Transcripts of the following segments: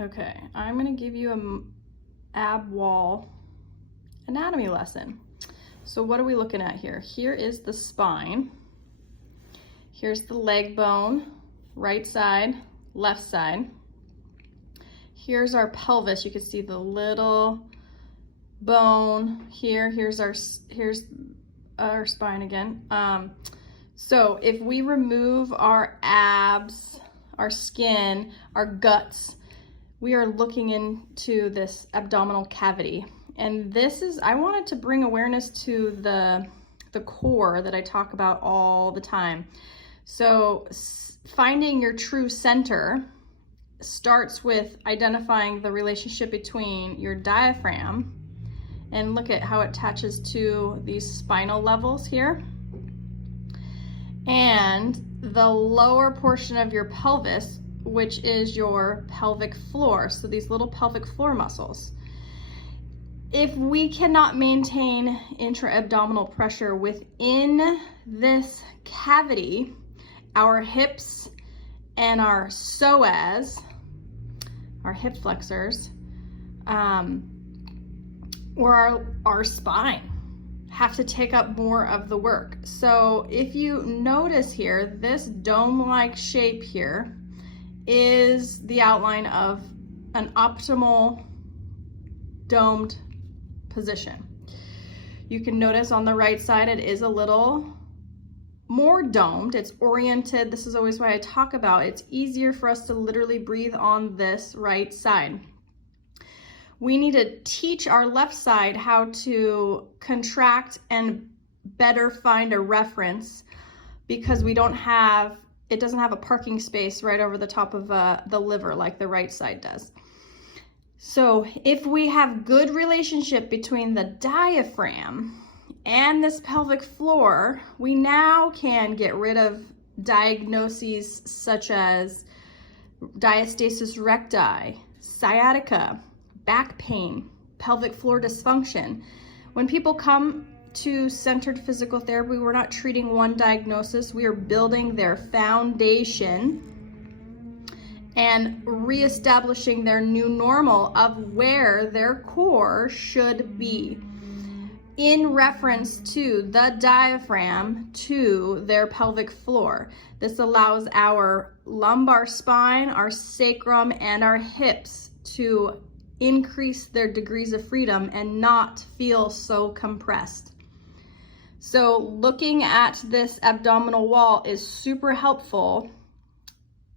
Okay, I'm gonna give you an ab wall anatomy lesson. So what are we looking at here? Here is the spine. Here's the leg bone, right side, left side. Here's our pelvis. You can see the little bone here. Here's our spine again. So if we remove our abs, our skin, our guts, we are looking into this abdominal cavity. And this is, I wanted to bring awareness to the core that I talk about all the time. So finding your true center starts with identifying the relationship between your diaphragm, and look at how it attaches to these spinal levels here, and the lower portion of your pelvis, which is your pelvic floor. So these little pelvic floor muscles. If we cannot maintain intra-abdominal pressure within this cavity, our hips and our psoas, our hip flexors, or our spine have to take up more of the work. So if you notice here, this dome-like shape here is the outline of an optimal domed position. You can notice on the right side it is a little more domed. It's oriented. This is always why I talk about it's easier for us to literally breathe on this right side. We need to teach our left side how to contract and better find a reference, because we don't have, it doesn't have a parking space right over the top of the liver like the right side does. So if we have good relationship between the diaphragm and this pelvic floor, we now can get rid of diagnoses such as diastasis recti, sciatica, back pain, pelvic floor dysfunction. When people come to centered physical therapy, we're not treating one diagnosis, we are building their foundation and reestablishing their new normal of where their core should be in reference to the diaphragm, to their pelvic floor. This allows our lumbar spine, our sacrum, and our hips to increase their degrees of freedom and not feel so compressed. So looking at this abdominal wall is super helpful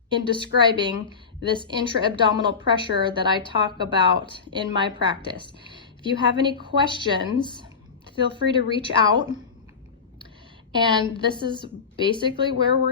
in describing this intra-abdominal pressure that I talk about in my practice. If you have any questions, feel free to reach out. And this is basically where we're going